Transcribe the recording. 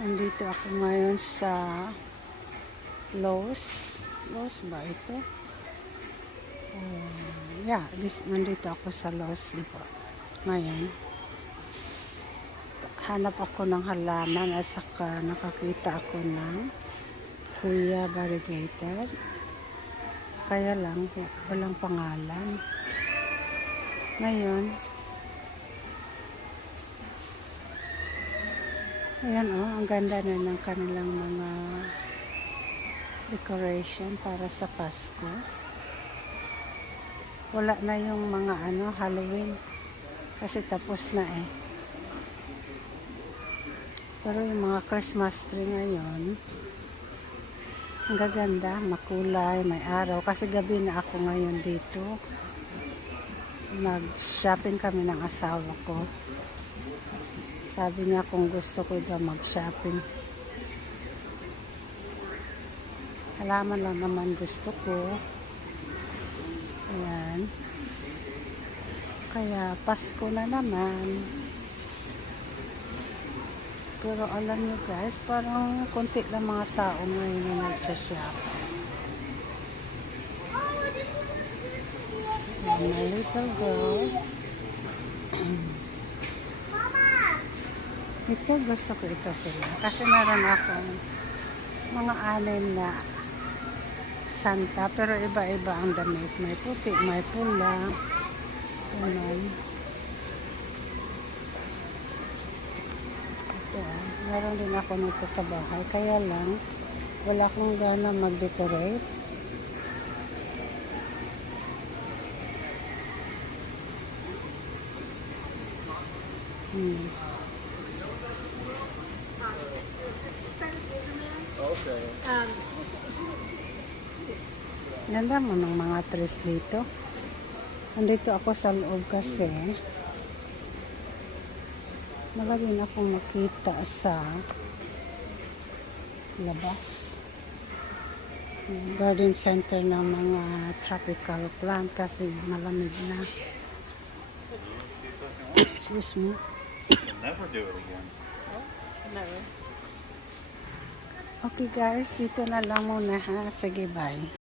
Nandito ako ngayon sa Lowe's. Lowe's ba ito? Yeah, nandito ako sa Lowe's, di ba? Ngayon, hanap ako ng halaman at saka nakakita ako ng Kuya variegated. Kaya lang, walang pangalan. Ngayon, ayan ang ganda na ng kanilang mga decoration para sa Pasko. Wala na yung mga Halloween kasi tapos na eh. Pero yung mga Christmas tree ngayon, ang gaganda, makulay, may araw. Kasi gabi na ako ngayon dito. Nag-shopping kami ng asawa ko. Sabi niya kung gusto ko daw mag-shopping. Halaman lang naman gusto ko. Ayan. Kaya Pasko na naman. Pero alam niyo guys, parang konti lang mga tao ngayon na nagsashop. Ayan, my little girl. Ito, gusto ko ito sila. Kasi meron akong mga 6 na Santa, pero iba-iba ang damit. May puti, may pula. Ganun. Ito, meron din ako nito sa bahay. Kaya lang, wala akong gana mag-decorate. Okay. Ganda mo ng mga trees dito. Nandito ako sa loob kasi malagyan akong makita sa labas. Garden center ng mga tropical plant kasi malamig na. Excuse me. You'll never do it again. Okay guys, dito na lang muna ha. Sige, bye.